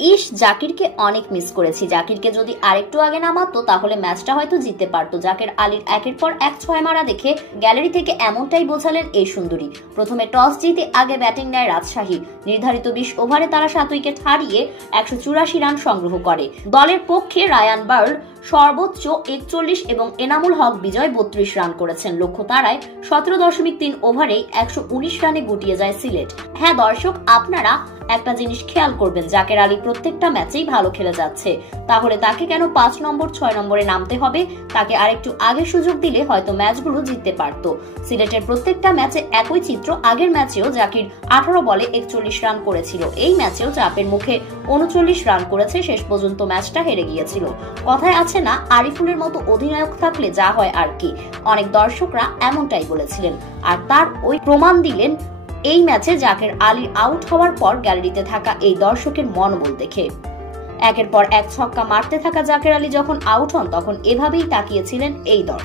ইশ, জাকিরকে অনেক মিস করেছি। জাকিরকে যদি আরেকটু আগে নামাতো তাহলে ম্যাচটা হয়তো জিততে পারতো। জাকের আলীর একের পর এক 6 মারা দেখে গ্যালারি থেকে এমনটাই বোঝালেন এই সুন্দরী। প্রথমে টস জিতে আগে ব্যাটিং নেয় রাজশাহী। নির্ধারিত 20 ওভারে তারা 7 উইকেট হারিয়ে 184 রান সংগ্রহ করে। দলের পক্ষে রায়ান বার্ড সর্বোচ্চ 41 এবং এনামুল হক বিজয় 32 রান করেছেন। লক্ষ্য তারায় 17.3 ওভারে 119 রানে গুটিয়ে যায় সিলেট। হ্যাঁ দর্শক, আপনারা একটা জিনিস খেয়াল করবেন, জাকের আলী প্রত্যেকটা ম্যাচেই ভালো খেলে যাচ্ছে, তাহলে তাকে কেন 5 নম্বর 6 নম্বরে নামতে হবে? তাকে আরেকটু আগে সুযোগ দিলে হয়তো ম্যাচগুলো জিততে পারত। সিলেটের প্রত্যেকটা ম্যাচে একই চিত্র। আগের ম্যাচেও জাকির 18 বলে 41 রান করেছিল। এই ম্যাচেও চাপের মুখে 39 রান করেছে, শেষ পর্যন্ত ম্যাচটা হেরে গিয়েছিল। কথায় আছে না, আরিফুলের মতো অধিনায়ক থাকলে যা হয় আর কি। অনেক দর্শকরা এমনটাই বলেছিলেন, আর তার ওই প্রমাণ দিলেন এই ম্যাচে জাকের আলী আউট হওয়ার পর গ্যালারিতে থাকা এই দর্শকের মনোবল দেখে। একের পর এক ছক্কা মারতে থাকা জাকের আলী যখন আউট হন তখন এভাবেই তাকিয়েছিলেন এই দর্শক।